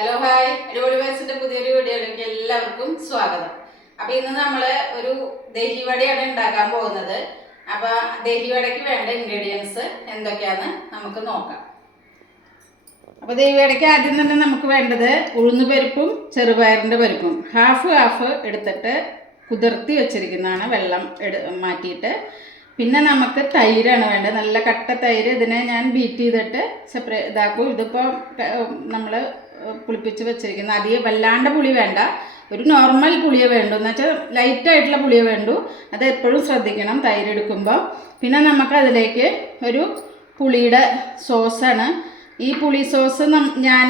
Hello hi അടിപൊളി വയസ്സിന്റെ പുതിയൊരു വീഡിയോയിലേക്ക് എല്ലാവർക്കും സ്വാഗതം. അപ്പൊ ഇന്ന് നമ്മള് ഒരു ദഹിവടയാണ് ഉണ്ടാക്കാൻ പോകുന്നത്. അപ്പൊ ദഹിവടയ്ക്ക് വേണ്ട ഇൻഗ്രീഡിയൻസ് എന്തൊക്കെയാന്ന് നമുക്ക് നോക്കാം. അപ്പൊ ദഹിവടയ്ക്ക് ആദ്യം തന്നെ നമുക്ക് വേണ്ടത് ഉഴുന്ന് പരിപ്പും ചെറുപയറിന്റെ പരിപ്പും ഹാഫ് എടുത്തിട്ട് കുതിർത്തി വെച്ചിരിക്കുന്നതാണ്. വെള്ളം മാറ്റിയിട്ട് പിന്നെ നമുക്ക് തൈരാണ് വേണ്ടത്. നല്ല കട്ട തൈര്. ഇതിനെ ഞാൻ ബീറ്റ് ചെയ്തിട്ട് സെപ്പറേറ്റ് ഇതാക്കും. ഇതിപ്പോൾ നമ്മൾ പുളിപ്പിച്ച് വെച്ചിരിക്കുന്നത് അധികം വല്ലാണ്ട് പുളി വേണ്ട, ഒരു നോർമൽ പുളിയെ വേണ്ടു. എന്ന് വെച്ചാൽ ലൈറ്റായിട്ടുള്ള പുളിയെ വേണ്ടു. അത് എപ്പോഴും ശ്രദ്ധിക്കണം തൈര് എടുക്കുമ്പോൾ. പിന്നെ നമുക്ക് അതിലേക്ക് ഒരു പുളിയുടെ സോസാണ്. ഈ പുളി സോസ് ഞാൻ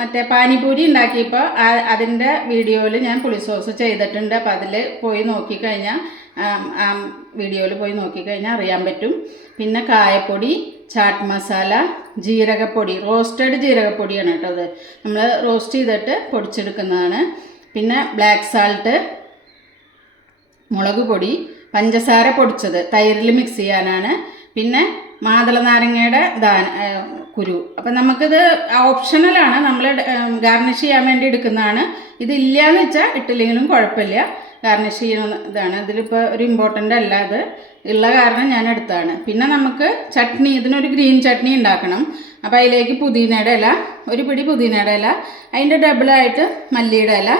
മറ്റേ പാനിപൂരി ഉണ്ടാക്കിയപ്പോൾ അതിൻ്റെ വീഡിയോയിൽ ഞാൻ പുളി സോസ് ചെയ്തിട്ടുണ്ട്. അപ്പോൾ അതിൽ പോയി നോക്കിക്കഴിഞ്ഞാൽ വീഡിയോയിൽ പോയി നോക്കിക്കഴിഞ്ഞാൽ അറിയാൻ പറ്റും. പിന്നെ കായപ്പൊടി, ചാട്ട് മസാല, ജീരകപ്പൊടി, റോസ്റ്റഡ് ജീരകപ്പൊടിയാണ് കേട്ടോ. അത് നമ്മൾ റോസ്റ്റ് ചെയ്തിട്ട് പൊടിച്ചെടുക്കുന്നതാണ്. പിന്നെ ബ്ലാക്ക് സാൾട്ട്, മുളക് പൊടി, പഞ്ചസാര പൊടിച്ചത് തൈരിൽ മിക്സ് ചെയ്യാനാണ്. പിന്നെ മാതള നാരങ്ങയുടെ കുരു. അപ്പം നമുക്കിത് ഓപ്ഷണലാണ്, നമ്മൾ ഗാർണിഷ് ചെയ്യാൻ വേണ്ടി എടുക്കുന്നതാണ്. ഇതില്ലയെന്ന് വെച്ചാൽ ഇട്ടില്ലെങ്കിലും കുഴപ്പമില്ല, ഗാർണിഷ് ചെയ്യുന്ന ഇതാണ്. ഇതിലിപ്പോൾ ഒരു ഇമ്പോർട്ടൻ്റ് അല്ല, അത് ഉള്ള കാരണം ഞാൻ എടുത്തതാണ്. പിന്നെ നമുക്ക് ചട്നി, ഇതിനൊരു ഗ്രീൻ ചട്നി ഉണ്ടാക്കണം. അപ്പോൾ അതിലേക്ക് പുതിനയുടെ ഇല, ഒരു പിടി പുതിനയുടെ ഇല, അതിൻ്റെ ഡബിളായിട്ട് മല്ലിയുടെ ഇല,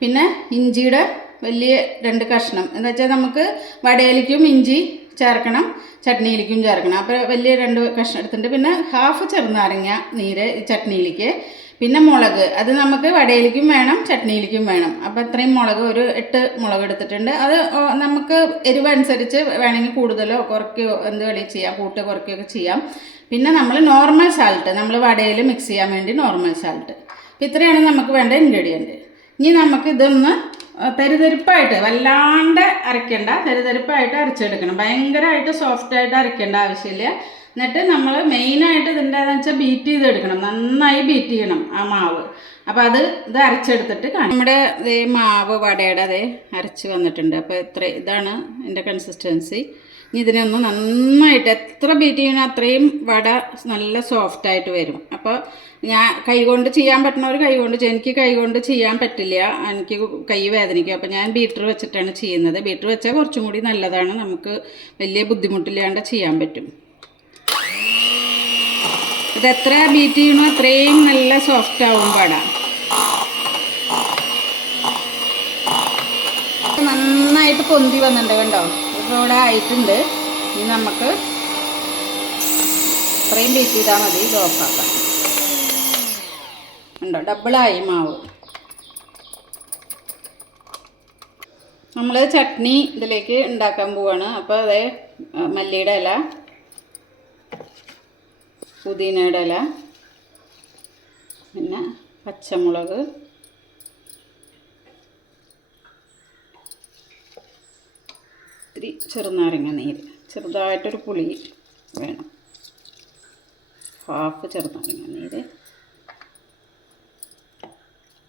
പിന്നെ ഇഞ്ചിയുടെ വലിയ 2 കഷ്ണം. എന്ന് വെച്ചാൽ നമുക്ക് വടയിലേക്കും ഇഞ്ചി ചേർക്കണം, ചട്നിയിലേക്കും ചേർക്കണം. അപ്പോൾ വലിയ 2 കഷ്ണം എടുത്തിട്ടുണ്ട്. പിന്നെ ഹാഫ് ചെറുനാരങ്ങ നീര് ചട്നിയിലേക്ക്. പിന്നെ മുളക്, അത് നമുക്ക് വടയിലേക്കും വേണം ചട്നിയിലേക്കും വേണം. അപ്പോൾ ഇത്രയും മുളക്, ഒരു 8 മുളക് എടുത്തിട്ടുണ്ട്. അത് നമുക്ക് എരിവനുസരിച്ച് വേണമെങ്കിൽ കൂടുതലോ കുറയ്ക്കുകയോ എന്ത് വേണമെങ്കിൽ ചെയ്യാം, കൂട്ട് കുറയ്ക്കുകയൊക്കെ ചെയ്യാം. പിന്നെ നമ്മൾ നോർമൽ സാൾട്ട്, നമ്മൾ വടയിൽ മിക്സ് ചെയ്യാൻ വേണ്ടി നോർമൽ സാൾട്ട്. അപ്പോൾ ഇത്രയാണ് നമുക്ക് വേണ്ട ഇൻഗ്രീഡിയൻറ്റ്. ഇനി നമുക്ക് ഇതൊന്ന് തരിതരിപ്പായിട്ട്, വല്ലാണ്ട് അരയ്ക്കേണ്ട, തരിതരിപ്പായിട്ട് അരച്ചെടുക്കണം. ഭയങ്കരമായിട്ട് സോഫ്റ്റായിട്ട് അരയ്ക്കേണ്ട ആവശ്യമില്ല. എന്നിട്ട് നമ്മൾ മെയിനായിട്ട് ഇതിൻ്റെ എന്ന് വെച്ചാൽ ബീറ്റ് ചെയ്തെടുക്കണം, നന്നായി ബീറ്റ് ചെയ്യണം ആ മാവ്. അപ്പോൾ ഇത് അരച്ചെടുത്തിട്ട് കാണാം. നമ്മുടെ ഇതേ മാവ് വടയുടെ അതേ അരച്ച് വന്നിട്ടുണ്ട്. അപ്പോൾ ഇതാണ് എൻ്റെ കൺസിസ്റ്റൻസി. ഇനി ഇതിനെ ഒന്ന് നന്നായിട്ട് എത്ര ബീറ്റ് ചെയ്യണം അത്രയും വട നല്ല സോഫ്റ്റായിട്ട് വരും. അപ്പോൾ ഞാൻ കൈകൊണ്ട് ചെയ്യാൻ പറ്റുന്നവർ കൈകൊണ്ട് ചെയ്യും. എനിക്ക് കൈകൊണ്ട് ചെയ്യാൻ പറ്റില്ല, എനിക്ക് കൈ വേദനിക്കും. അപ്പോൾ ഞാൻ ബീറ്റർ വെച്ചിട്ടാണ് ചെയ്യുന്നത്. ബീറ്റർ വെച്ചാൽ കുറച്ചും കൂടി നല്ലതാണ്, നമുക്ക് വലിയ ബുദ്ധിമുട്ടില്ലാണ്ട് ചെയ്യാൻ പറ്റും. ഇത് എത്ര ബീറ്റ് ചെയ്യണോ അത്രയും നല്ല സോഫ്റ്റ് ആവും വട. നന്നായിട്ട് പൊന്തി വന്നിട്ടുണ്ട് കണ്ടോ. ഇപ്പോൾ ഇവിടെ ആയിട്ടുണ്ട്. ഇനി നമുക്ക് ഇത്രയും ബീറ്റ് ചെയ്താൽ മതി. ഇത് ഓഫാക്കാം. ഉണ്ടോ, ഡബിളായി മാവ്. നമ്മൾ ചട്നി ഇതിലേക്ക് ഉണ്ടാക്കാൻ പോവാണ്. അപ്പോൾ അതേ മല്ലിയുടെ ഇല, പുതിനയുടെ ഇല, പിന്നെ പച്ചമുളക്, ഇത്തിരി ചെറുനാരങ്ങ നീര്, ചെറുതായിട്ടൊരു പുളി വേണം, ഹാഫ് ചെറുനാരങ്ങ നീര്,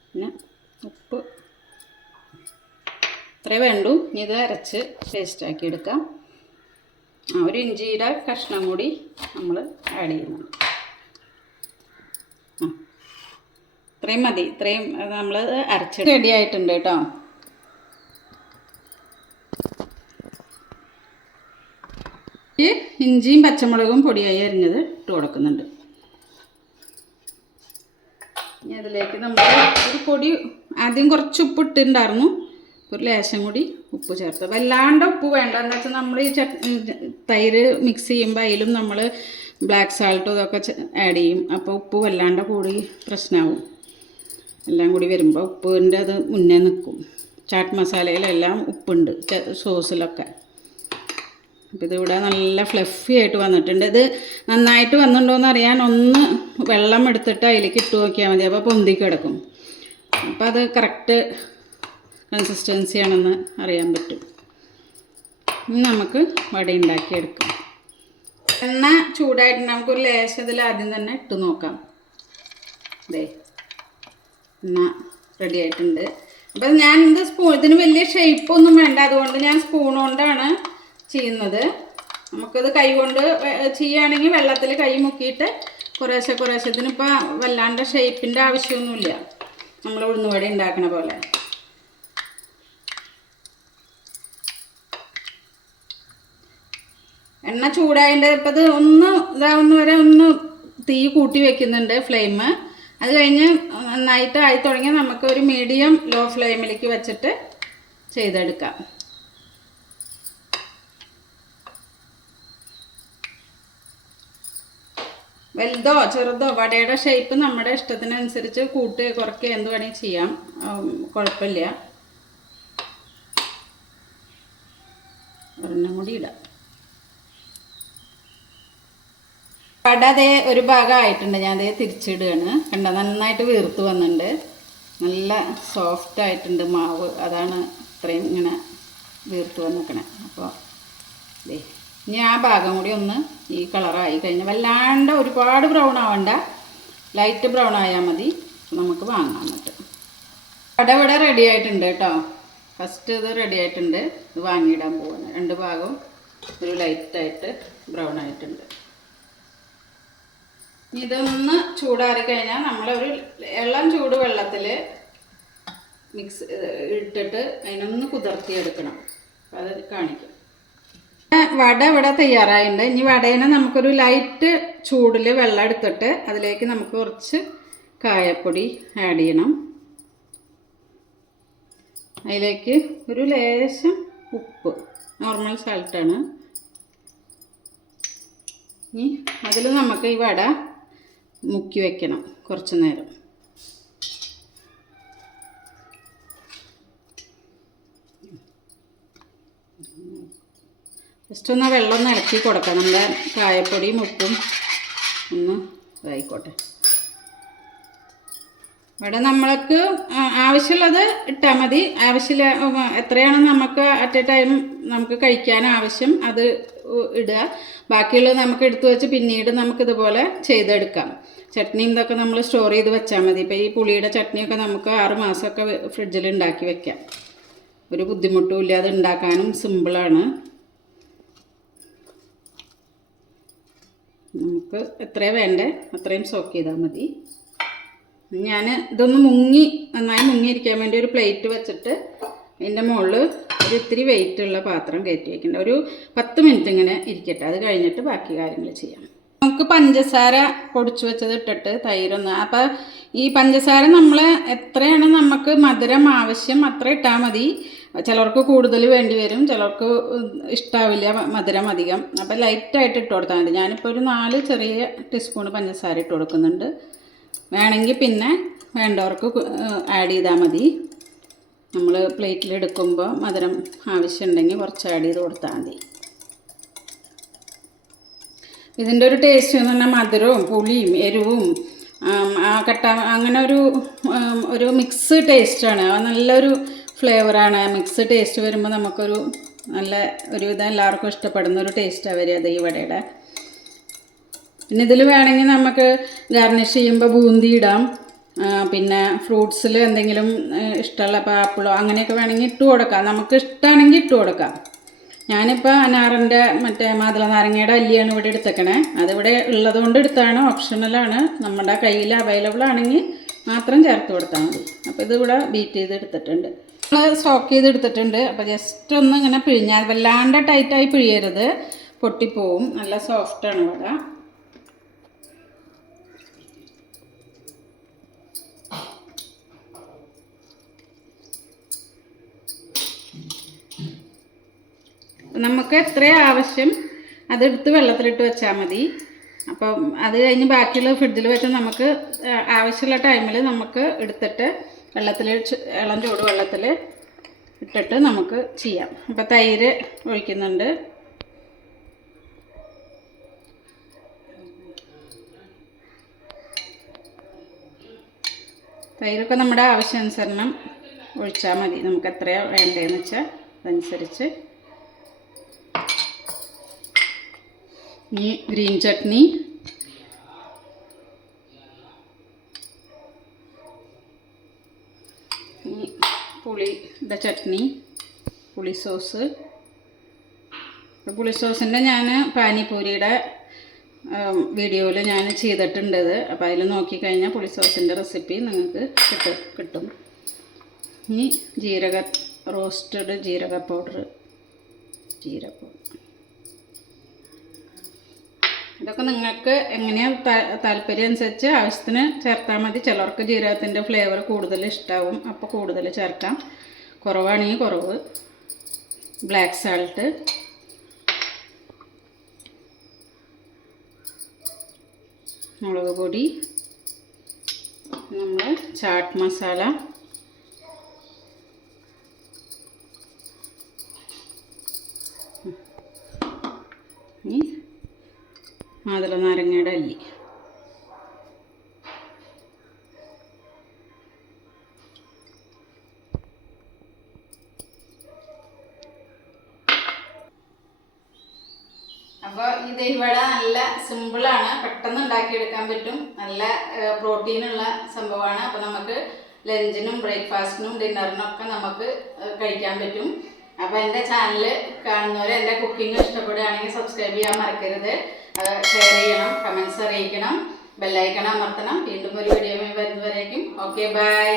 പിന്നെ ഉപ്പ്, ഇത്രേ വേണ്ടു. ഇനി ഇത് അരച്ച് പേസ്റ്റാക്കി എടുക്കാം. ഒരു ഇഞ്ചിയുടെ കഷ്ണം കൂടി നമ്മൾ ആഡ് ചെയ്യുന്നുണ്ട്. ഇത്രയും മതി. ഇത്രയും നമ്മൾ അരച്ച് റെഡി ആയിട്ടുണ്ട് കേട്ടോ. ഇഞ്ചിയും പച്ചമുളകും പൊടിയായി അരിഞ്ഞത് ഇട്ട് കൊടുക്കുന്നുണ്ട്. ഇനി അതിലേക്ക് നമ്മൾ ഒരു പൊടി ആദ്യം കുറച്ച് ഉപ്പ് ഇട്ടിട്ടുണ്ടായിരുന്നു, ഒരു ലേശം കൂടി ഉപ്പ് ചേർത്ത്. വല്ലാണ്ട് ഉപ്പ് വേണ്ട. എന്താ വെച്ചാൽ നമ്മൾ ഈ തൈര് മിക്സ് ചെയ്യുമ്പോൾ അതിലും നമ്മൾ ബ്ലാക്ക് സാൾട്ടും ഇതൊക്കെ ആഡ് ചെയ്യും. അപ്പോൾ ഉപ്പ് വല്ലാണ്ട് കൂടി പ്രശ്നമാവും. എല്ലാം കൂടി വരുമ്പോൾ ഉപ്പിൻ്റെ അത് മുന്നേ നിൽക്കും. ചാട്ട് മസാലയിലെല്ലാം ഉപ്പുണ്ട്, സോസിലൊക്കെ. അപ്പോൾ ഇതിവിടെ നല്ല ഫ്ലഫി ആയിട്ട് വന്നിട്ടുണ്ട്. ഇത് നന്നായിട്ട് വന്നിട്ടുണ്ടോയെന്ന് അറിയാൻ ഒന്ന് വെള്ളം എടുത്തിട്ട് അതിലേക്ക് ഇട്ട് നോക്കിയാൽ മതി. അപ്പോൾ പൊന്തി കിടക്കും. അപ്പോൾ അത് കറക്റ്റ് കൺസിസ്റ്റൻസി ആണെന്ന് അറിയാൻ പറ്റും. ഇനി നമുക്ക് വട ഉണ്ടാക്കിയെടുക്കാം. എണ്ണ ചൂടായിട്ട് നമുക്കൊരു ലേശത്തിൽ ആദ്യം തന്നെ ഇട്ട് നോക്കാം. അതെ, എണ്ണ റെഡി ആയിട്ടുണ്ട്. അപ്പം ഞാൻ ഇതിന് വലിയ ഷേപ്പൊന്നും വേണ്ട, അതുകൊണ്ട് ഞാൻ സ്പൂൺ കൊണ്ടാണ് ചെയ്യുന്നത്. നമുക്കിത് കൈ കൊണ്ട് ചെയ്യുകയാണെങ്കിൽ വെള്ളത്തിൽ കൈ മുക്കിയിട്ട് കുറേശ്ശെ കുറേശ്ശെ. ഇതിനിപ്പോൾ വല്ലാണ്ട് ഷേപ്പിൻ്റെ ആവശ്യമൊന്നുമില്ല, നമ്മൾ ഉഴുന്നുവട ഉണ്ടാക്കണ പോലെ. എണ്ണ ചൂടായതിൻ്റെ ഇപ്പം ഇത് ഒന്ന് ഇതാവുന്ന വരെ ഒന്ന് തീ കൂട്ടി വെക്കുന്നുണ്ട് ഫ്ലെയിം. അത് കഴിഞ്ഞ് നന്നായിട്ട് ആയി തുടങ്ങി നമുക്ക് ഒരു മീഡിയം ലോ ഫ്ലെയിമിലേക്ക് വെച്ചിട്ട് ചെയ്തെടുക്കാം. വലുതോ ചെറുതോ വടയുടെ ഷേപ്പ് നമ്മുടെ ഇഷ്ടത്തിനനുസരിച്ച് കൂട്ടുക കുറയ്ക്കുക എന്ത് വേണമെങ്കിൽ ചെയ്യാം, കുഴപ്പമില്ല. ഒരെണ്ണം കൂടി ഇടാം. വട അതേ ഒരു ഭാഗം ആയിട്ടുണ്ട്, ഞാൻ അതേ തിരിച്ചിടുകയാണ്. കണ്ട നന്നായിട്ട് വീർത്ത് വന്നിട്ടുണ്ട്, നല്ല സോഫ്റ്റ് ആയിട്ടുണ്ട് മാവ്, അതാണ് ഇത്രയും ഇങ്ങനെ വീർത്ത് വന്നിരിക്കണേ. അപ്പോൾ ദേ ഇനി ആ ഭാഗം കൂടി ഒന്ന് ഈ കളറായി കഴിഞ്ഞാൽ വല്ലാണ്ട് ഒരുപാട് ബ്രൗൺ ആവണ്ട, ലൈറ്റ് ബ്രൗൺ ആയാൽ മതി, നമുക്ക് വാങ്ങാൻ പറ്റും. വട ഇവിടെ റെഡി ആയിട്ടുണ്ട് കേട്ടോ. ഫസ്റ്റ് ഇത് റെഡി ആയിട്ടുണ്ട്, ഇത് വാങ്ങിയിടാൻ പോകുന്നത്. രണ്ട് ഭാഗവും ഒരു ലൈറ്റായിട്ട് ബ്രൗൺ ആയിട്ടുണ്ട്. ഇതൊന്ന് ചൂടാറി കഴിഞ്ഞാൽ നമ്മളൊരു ഇളം ചൂട് വെള്ളത്തിൽ മിക്സ് ഇട്ടിട്ട് അതിനൊന്ന് കുതിർത്തിയെടുക്കണം. അത് കാണിക്കാം. വട ഇവിടെ തയ്യാറായിട്ടുണ്ട്. ഇനി വടേനെ നമുക്കൊരു ലൈറ്റ് ചൂടിൽ വെള്ളം എടുത്തിട്ട് അതിലേക്ക് നമുക്ക് കുറച്ച് കായപ്പൊടി ആഡ് ചെയ്യണം. അതിലേക്ക് ഒരു ലേശം ഉപ്പ്, നോർമൽ സാൾട്ടാണ്. ഇനി അതിൽ നമുക്ക് ഈ വട മുക്കി വയ്ക്കണം കുറച്ച് നേരം. ജസ്റ്റ് ഒന്ന് വെള്ളം ഒന്ന് ഇളക്കി കൊടുക്കാം, നമ്മുടെ കായപ്പൊടിയും ഉപ്പും ഒന്ന് ഇതായിക്കോട്ടെ. ഇവിടെ നമ്മൾക്ക് ആവശ്യമുള്ളത് ഇട്ടാൽ മതി. ആവശ്യമില്ല എത്രയാണ് നമുക്ക് അറ്റ് എ ടൈം നമുക്ക് കഴിക്കാൻ ആവശ്യം അത് ഇടുക. ബാക്കിയുള്ളത് നമുക്ക് എടുത്തു വെച്ച് പിന്നീട് നമുക്കിതുപോലെ ചെയ്തെടുക്കാം. ചട്നിയും ഇതൊക്കെ നമ്മൾ സ്റ്റോർ ചെയ്ത് വെച്ചാൽ മതി. ഇപ്പോൾ ഈ പുളിയുടെ ചട്നിയൊക്കെ നമുക്ക് 6 മാസമൊക്കെ ഫ്രിഡ്ജിൽ ഉണ്ടാക്കി വെക്കാം, ഒരു ബുദ്ധിമുട്ടും ഇല്ല. അത് ഉണ്ടാക്കാനും സിമ്പിളാണ്. നമുക്ക് എത്രയാണ് വേണ്ടേ അത്രയും സോക്ക് ചെയ്താൽ മതി. ഞാൻ ഇതൊന്ന് നന്നായി മുങ്ങിയിരിക്കാൻ വേണ്ടി ഒരു പ്ലേറ്റ് വെച്ചിട്ട് അതിൻ്റെ മുകളിൽ ഒരു ഇത്തിരി വെയിറ്റുള്ള പാത്രം കയറ്റി വയ്ക്കേണ്ട. ഒരു 10 മിനിറ്റ് ഇങ്ങനെ ഇരിക്കട്ടെ, അത് കഴിഞ്ഞിട്ട് ബാക്കി കാര്യങ്ങൾ ചെയ്യാം. നമുക്ക് പഞ്ചസാര പൊടിച്ചു വെച്ചത് ഇട്ടിട്ട് തൈരൊന്ന്, അപ്പോൾ ഈ പഞ്ചസാര നമ്മൾ എത്രയാണ് നമുക്ക് മധുരം ആവശ്യം അത്ര ഇട്ടാൽ മതി. ചിലർക്ക് കൂടുതൽ വേണ്ടി വരും, ചിലർക്ക് ഇഷ്ടാവില്ല മധുരം അധികം. അപ്പോൾ ലൈറ്റായിട്ട് ഇട്ട് കൊടുത്താൽ മതി. ഞാനിപ്പോൾ ഒരു 4 ചെറിയ ടീസ്പൂൺ പഞ്ചസാര ഇട്ട് കൊടുക്കുന്നുണ്ട്. വേണമെങ്കിൽ പിന്നെ വേണ്ടവർക്ക് ആഡ് ചെയ്താൽ മതി. നമ്മൾ പ്ലേറ്റിലെടുക്കുമ്പോൾ മധുരം ആവശ്യമുണ്ടെങ്കിൽ കുറച്ച് ആഡ് ചെയ്ത് കൊടുത്താൽ മതി. ഇതിൻ്റെ ഒരു ടേസ്റ്റ് എന്ന് പറഞ്ഞാൽ മധുരവും പുളിയും എരിവും അങ്ങനെ ഒരു മിക്സ് ടേസ്റ്റാണ്. നല്ലൊരു ഫ്ലേവറാണ്. മിക്സ് ടേസ്റ്റ് വരുമ്പോൾ നമുക്കൊരു നല്ല ഒരുവിധം എല്ലാവർക്കും ഇഷ്ടപ്പെടുന്ന ഒരു ടേസ്റ്റാണ് വരിക ഈ വടയുടെ. പിന്നെ ഇതിൽ വേണമെങ്കിൽ നമുക്ക് ഗാർണിഷ് ചെയ്യുമ്പോൾ ബൂന്തി ഇടാം. പിന്നെ ഫ്രൂട്ട്സിൽ എന്തെങ്കിലും ഇഷ്ടമുള്ള ആപ്പിളോ അങ്ങനെയൊക്കെ വേണമെങ്കിൽ ഇട്ട് കൊടുക്കാം, നമുക്ക് ഇഷ്ടമാണെങ്കിൽ ഇട്ട് കൊടുക്കാം. ഞാനിപ്പോൾ അനാറിൻ്റെ മറ്റേ മാതള നാരങ്ങയുടെ അല്ലിയാണ് ഇവിടെ എടുത്തേക്കണേ. അതിവിടെ ഉള്ളതുകൊണ്ട് എടുത്താണ്, ഓപ്ഷണലാണ്. നമ്മുടെ കയ്യിൽ അവൈലബിൾ ആണെങ്കിൽ മാത്രം ചേർത്ത് കൊടുത്താൽ മതി. അപ്പോൾ ഇതിവിടെ ബീറ്റ് ചെയ്ത് എടുത്തിട്ടുണ്ട്, നമ്മൾ സ്റ്റോക്ക് ചെയ്ത് എടുത്തിട്ടുണ്ട്. അപ്പോൾ ജസ്റ്റ് ഒന്ന് ഇങ്ങനെ പിഴിഞ്ഞാൽ, വല്ലാണ്ട് ടൈറ്റായി പിഴിയരുത്, പൊട്ടിപ്പോവും. നല്ല സോഫ്റ്റാണ് ഇവിടെ. നമുക്ക് എത്രയും ആവശ്യം അതെടുത്ത് വെള്ളത്തിലിട്ട് വെച്ചാൽ മതി. അപ്പം അത് കഴിഞ്ഞ് ബാക്കിയുള്ള ഫ്രിഡ്ജിൽ വെച്ച് നമുക്ക് ആവശ്യമുള്ള ടൈമിൽ നമുക്ക് എടുത്തിട്ട് ഇളം ചൂട് വെള്ളത്തിൽ ഇട്ടിട്ട് നമുക്ക് ചെയ്യാം. അപ്പോൾ തൈര് ഒഴിക്കുന്നുണ്ട്. തൈരൊക്കെ നമ്മുടെ ആവശ്യാനുസരണം ഒഴിച്ചാൽ മതി, നമുക്ക് എത്രയാണ് വേണ്ടതെന്ന് വെച്ചാൽ അതനുസരിച്ച്. ഈ ഗ്രീൻ ചട്നി, പുളിയുടെ ചട്നി, പുളി സോസ്. പുളി സോസിൻ്റെ ഞാൻ പാനിപൂരിയുടെ വീഡിയോയിൽ ഞാൻ ചെയ്തിട്ടുണ്ട്. അപ്പോൾ അതിൽ നോക്കിക്കഴിഞ്ഞാൽ പുളി സോസിൻ്റെ റെസിപ്പി നിങ്ങൾക്ക് കിട്ടും. ഇനി റോസ്റ്റഡ് ജീരക പൗഡർ, ഇതൊക്കെ നിങ്ങൾക്ക് എങ്ങനെയാണ് താല്പര്യം അനുസരിച്ച് ആവശ്യത്തിന് ചേർത്താൽ മതി. ചിലർക്ക് ജീരകത്തിൻ്റെ ഫ്ലേവർ കൂടുതൽ ഇഷ്ടമാവും, അപ്പോൾ കൂടുതൽ ചേർക്കാം. കുറവാണെങ്കിൽ കുറവ്. ബ്ലാക്ക് സാൾട്ട്, മുളക് പൊടി, നമ്മൾ ചാട്ട് മസാല, മാതള നാരങ്ങയുടെ അല്ലി. അപ്പോൾ ഈ ദഹിവട നല്ല സിമ്പിളാണ്, പെട്ടെന്ന് ഉണ്ടാക്കിയെടുക്കാൻ പറ്റും. നല്ല പ്രോട്ടീനുള്ള സംഭവമാണ്. അപ്പോൾ നമുക്ക് ലഞ്ചിനും ബ്രേക്ക്ഫാസ്റ്റിനും ഡിന്നറിനൊക്കെ നമുക്ക് കഴിക്കാൻ പറ്റും. അപ്പോൾ എൻ്റെ ചാനൽ കാണുന്നവർ എൻ്റെ കുക്കിംഗ് ഇഷ്ടപ്പെടുകയാണെങ്കിൽ സബ്സ്ക്രൈബ് ചെയ്യാൻ മറക്കരുത്. ഷെയർ ചെയ്യണം, കമൻറ്റ്സ് അറിയിക്കണം, ബെല്ലൈക്കൺ അമർത്തണം. വീണ്ടും ഒരു വീഡിയോ വരുന്നവരേക്കും ഓക്കെ, ബൈ.